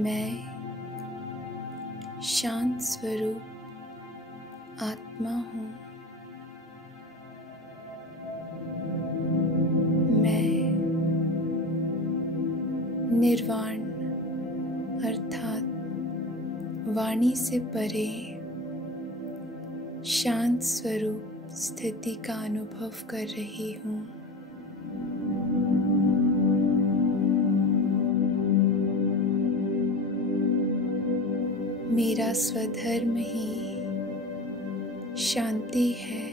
मैं शांत स्वरूप आत्मा हूँ। मैं निर्वाण अर्थात वाणी से परे शांत स्वरूप स्थिति का अनुभव कर रही हूँ। मेरा स्वधर्म ही शांति है।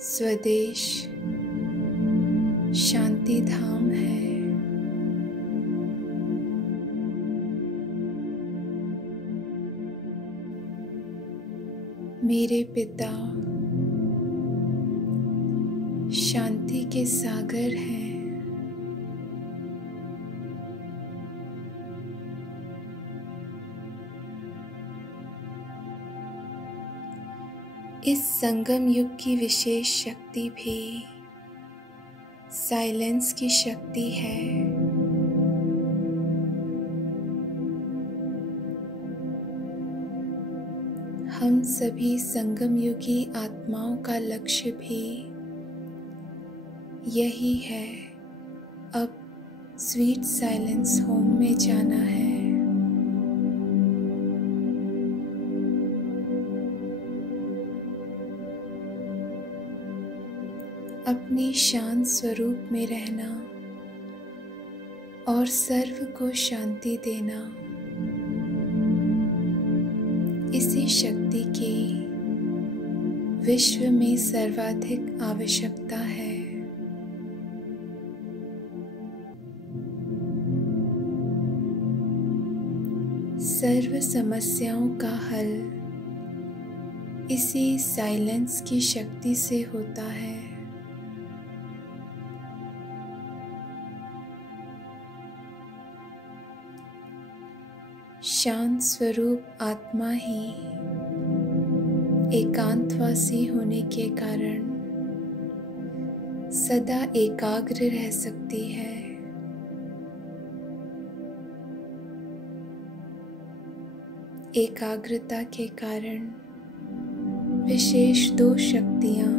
स्वदेश शांति धाम है। मेरे पिता शांति के सागर हैं। इस संगम युग की विशेष शक्ति भी साइलेंस की शक्ति है। हम सभी संगम युगी आत्माओं का लक्ष्य भी यही है। अब स्वीट साइलेंस होम में जाना है। अपने शांत स्वरूप में रहना और सर्व को शांति देना, इसी शक्ति की विश्व में सर्वाधिक आवश्यकता है। सर्व समस्याओं का हल इसी साइलेंस की शक्ति से होता है। शांत स्वरूप आत्मा ही एकांतवासी होने के कारण सदा एकाग्र रह सकती है। एकाग्रता के कारण विशेष दो शक्तियां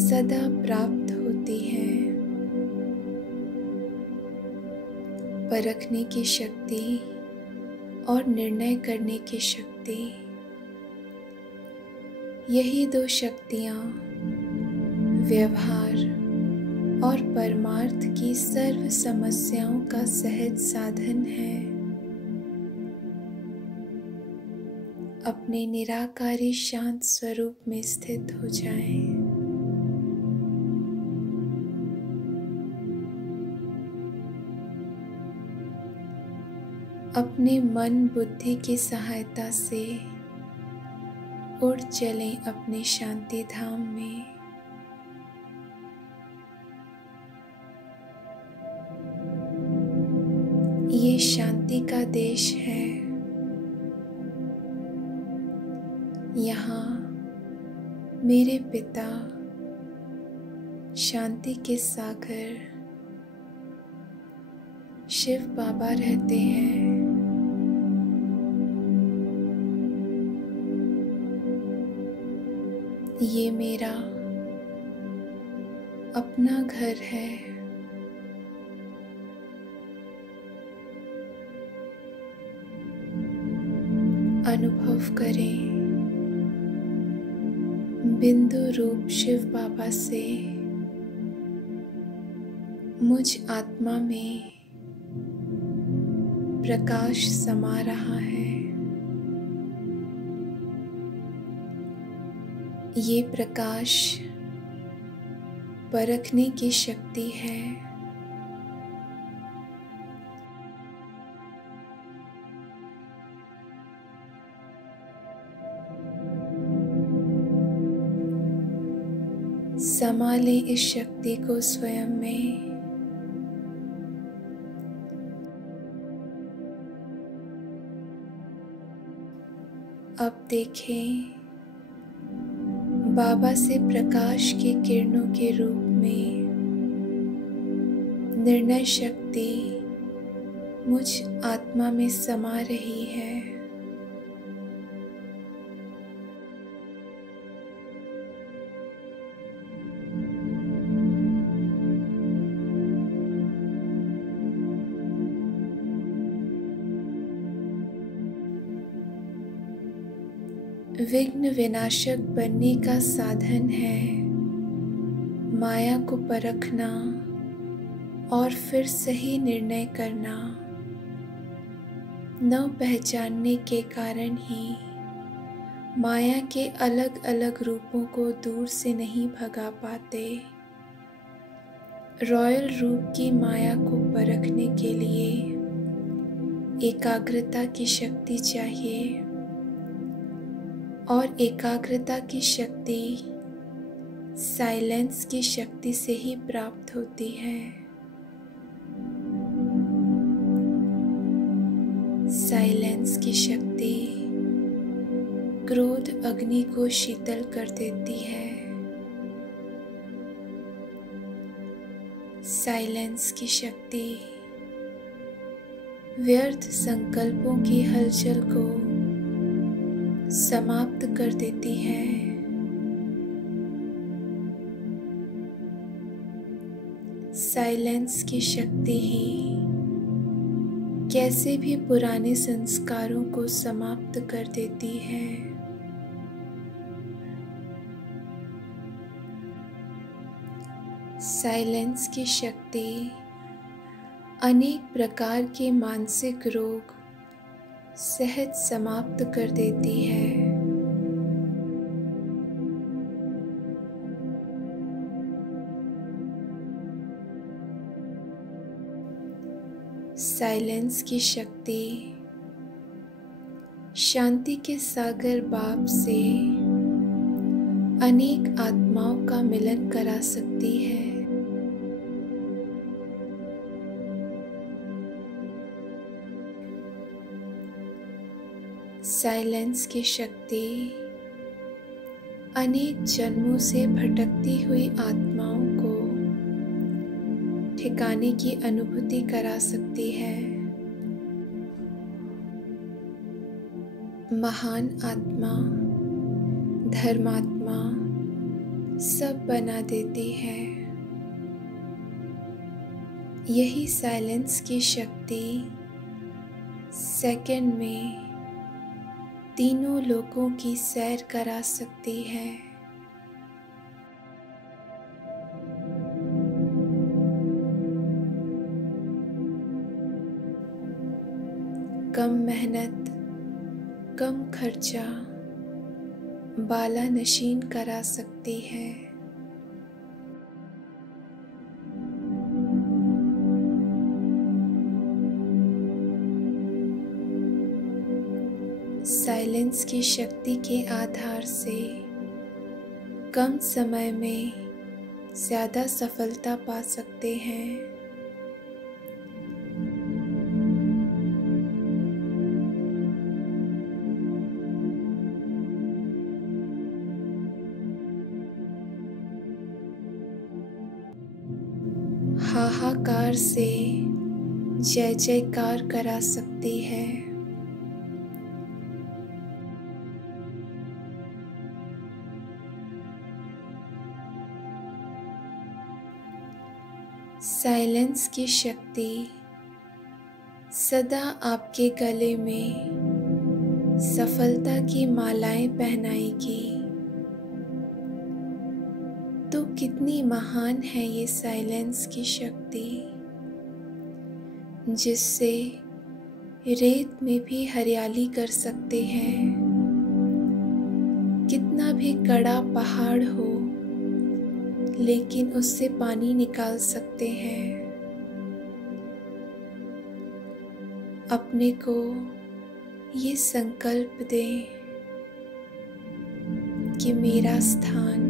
सदा प्राप्त होती हैं। परखने की शक्ति और निर्णय करने की शक्ति। यही दो शक्तियां व्यवहार और परमार्थ की सर्व समस्याओं का सहज साधन है। अपने निराकारी शांत स्वरूप में स्थित हो जाएं। अपने मन बुद्धि की सहायता से उड़ चलें अपने शांति धाम में। ये शांति का देश है। यहाँ मेरे पिता शांति के सागर शिव बाबा रहते हैं। ये मेरा अपना घर है। अनुभव करें बिंदु रूप शिव बाबा से मुझ आत्मा में प्रकाश समा रहा है। ये प्रकाश परखने की शक्ति है। समा लें इस शक्ति को स्वयं में। अब देखें बाबा से प्रकाश की किरणों के रूप में निर्णय शक्ति मुझ आत्मा में समा रही है। विघ्न विनाशक बनने का साधन है माया को परखना और फिर सही निर्णय करना। न पहचानने के कारण ही माया के अलग अलग रूपों को दूर से नहीं भगा पाते। रॉयल रूप की माया को परखने के लिए एकाग्रता की शक्ति चाहिए और एकाग्रता की शक्ति साइलेंस की शक्ति से ही प्राप्त होती है। साइलेंस की शक्ति क्रोध अग्नि को शीतल कर देती है। साइलेंस की शक्ति व्यर्थ संकल्पों की हलचल को समाप्त कर देती है। साइलेंस की शक्ति ही कैसे भी पुराने संस्कारों को समाप्त कर देती है। साइलेंस की शक्ति अनेक प्रकार के मानसिक रोग सहज समाप्त कर देती है। साइलेंस की शक्ति शांति के सागर बाप से अनेक आत्माओं का मिलन करा सकती है। साइलेंस की शक्ति अनेक जन्मों से भटकती हुई आत्माओं को ठिकाने की अनुभूति करा सकती है। महान आत्मा धर्मात्मा सब बना देती है। यही साइलेंस की शक्ति सेकंड में तीनों लोकों की सैर करा सकती है। कम मेहनत, कम खर्चा बाला नशीन करा सकती है। साइलेंस की शक्ति के आधार से कम समय में ज़्यादा सफलता पा सकते हैं। हाहाकार से जय जयकार करा सकती है। साइलेंस की शक्ति सदा आपके गले में सफलता की मालाएं पहनाएगी। तो कितनी महान है ये साइलेंस की शक्ति, जिससे रेत में भी हरियाली कर सकते हैं। कितना भी कड़ा पहाड़ हो, लेकिन उससे पानी निकाल सकते हैं। अपने को ये संकल्प दें कि मेरा स्थान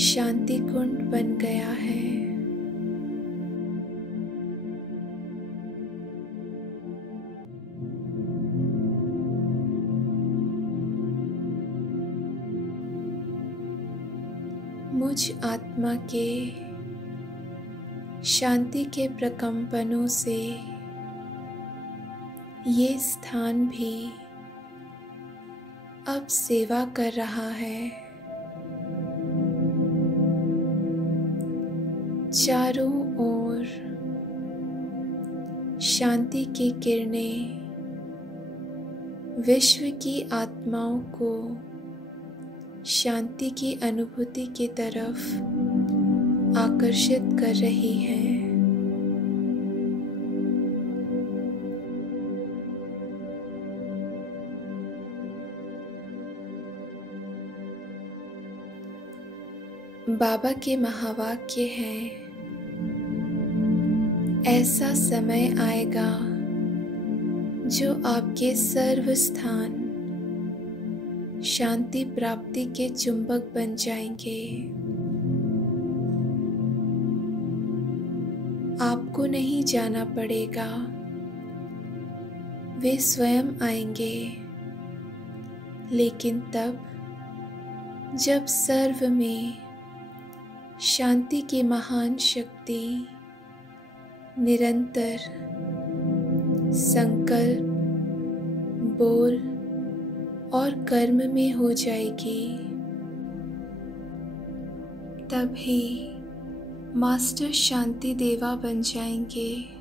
शांति कुंड बन गया है। मुझ आत्मा के शांति के प्रकंपनों से ये स्थान भी अब सेवा कर रहा है। चारों ओर शांति की किरणें विश्व की आत्माओं को शांति की अनुभूति की तरफ आकर्षित कर रही हैं। बाबा के महावाक्य हैं, ऐसा समय आएगा जो आपके सर्व स्थान शांति प्राप्ति के चुंबक बन जाएंगे। आपको नहीं जाना पड़ेगा, वे स्वयं आएंगे। लेकिन तब जब सर्व में शांति की महान शक्ति निरंतर संकल्प, बोल और कर्म में हो जाएगी, तभी मास्टर शांति देवा बन जाएंगे।